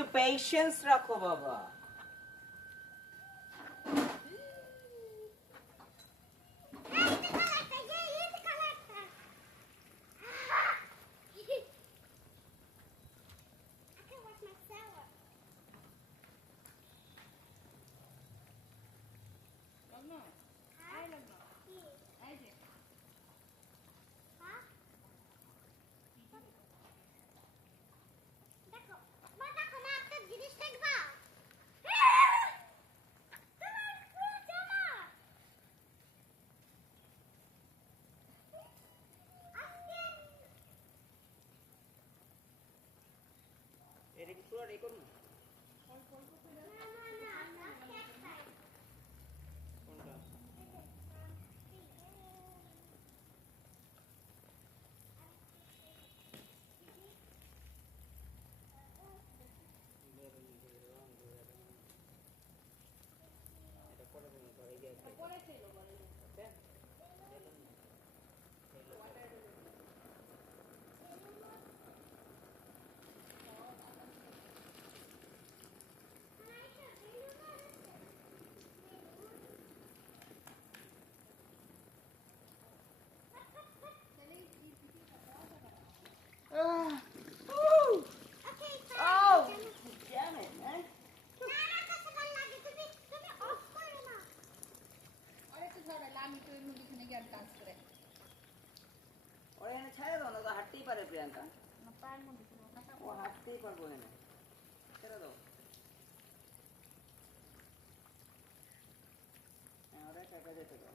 একটু পেশেন্স রাখো বাবা। এটা কি পুরো রেকর্ড না? কোনটা? এটা পরে দিন করে এই যে পরে ছিল বলে ওকে হাঁটতেই পারে প্রিয়াঙ্কা, ও হাঁটতেই পারবো না, ছেড়ে দাও। হ্যাঁ ওরা টাকা যেতে দাও।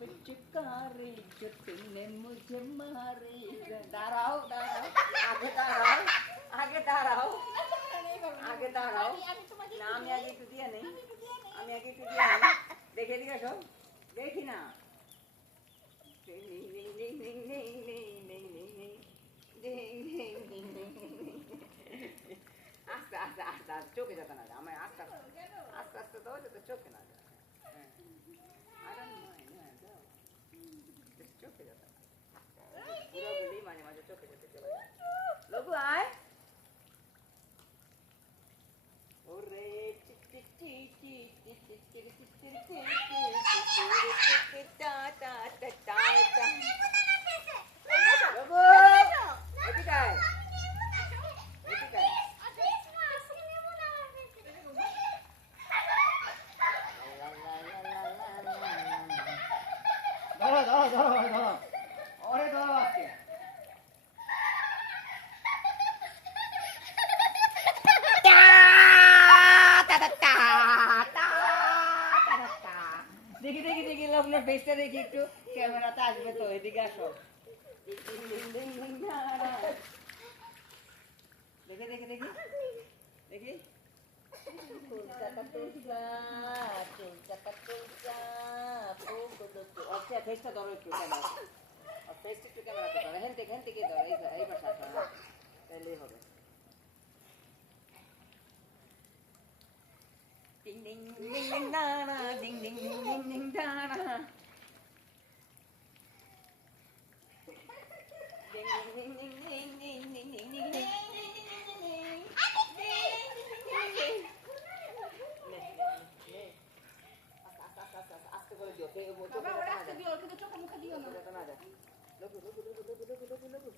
पिचकारी जो तुमने मुझे मारी। दाराओ दाराओ आगे दाराओ आगे दाराओ आगे दाराओ ना আমি আগে একটু দিয়া নেই, আমি আগে একটু দিয়া নেই, দেখে দিকে সব দেখি না। আস্তে আস্তে আস্তে আস্তে চোখে যেতে না, আমার আস্তে আস্তে আস্তে দাও যাতে চোখে না যায়। চোখে যেতে পুরো বলি মাঝে মাঝে চোখে যেতে চলে যায়। লঘু আয় ওরে tick tick tick tick tick tick tick tick tick tick tick টা টা টা টা টা। লঘু এদিকে আয় এদিকে আয়। ধরো ধরো ধরো ধরো ওরে ধরো আজকে দেখি দেখি দেখি আপনার ফেসটা দেখি একটু, ক্যামেরাতে আসবে তো, এদিকে আসো। দেখি দেখি দেখি দেখি ফেসটা ধরো একটু ক্যামেরা, ফেসটা একটু ক্যামেরাতে ধরো, হেন থেকে ধরো, এই পাশে আসো, তাহলেই হবে। ডিং ডিং ডিং ডিং ডানা ডিং ডিং ডিং ডিং ডানা ding ding ding ding ding ding ding ding ding. আস্তে করে দিও, বাবা ওরা আস্তে দিও, কিন্তু চোখে মুখে দিও না, না যায়। লঘু লঘু লঘু লঘু লঘু লঘু লঘু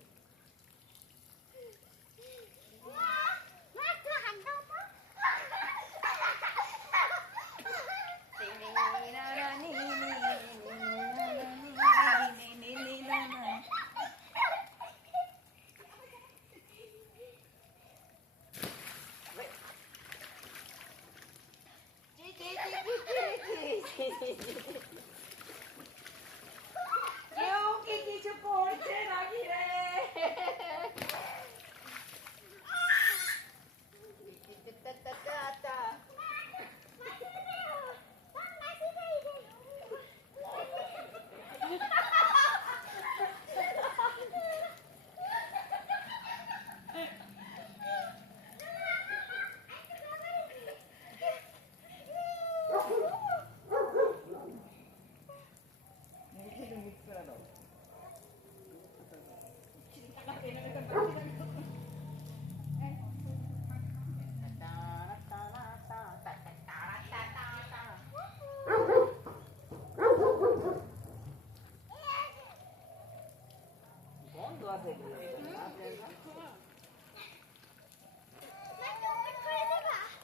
তো আছে এগুলো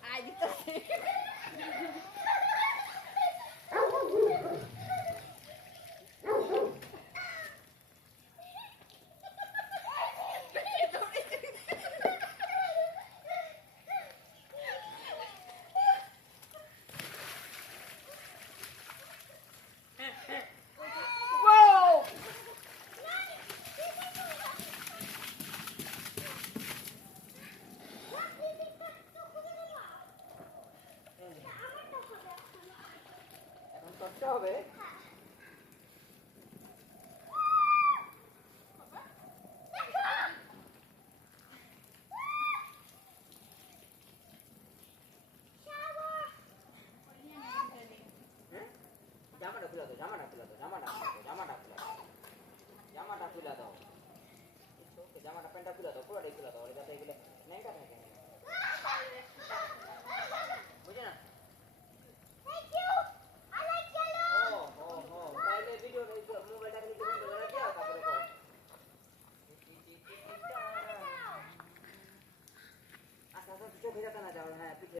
আই দিতেছে এখন করতে হবে জামাটা খুলে দাও জামাটা খুলে দাও জামাটা খুলে দাও জামাটা প্যান্টটা খুলে দাও পুরোটাই খুলে দাও যাতে এগুলো ন্যাংটা থাকে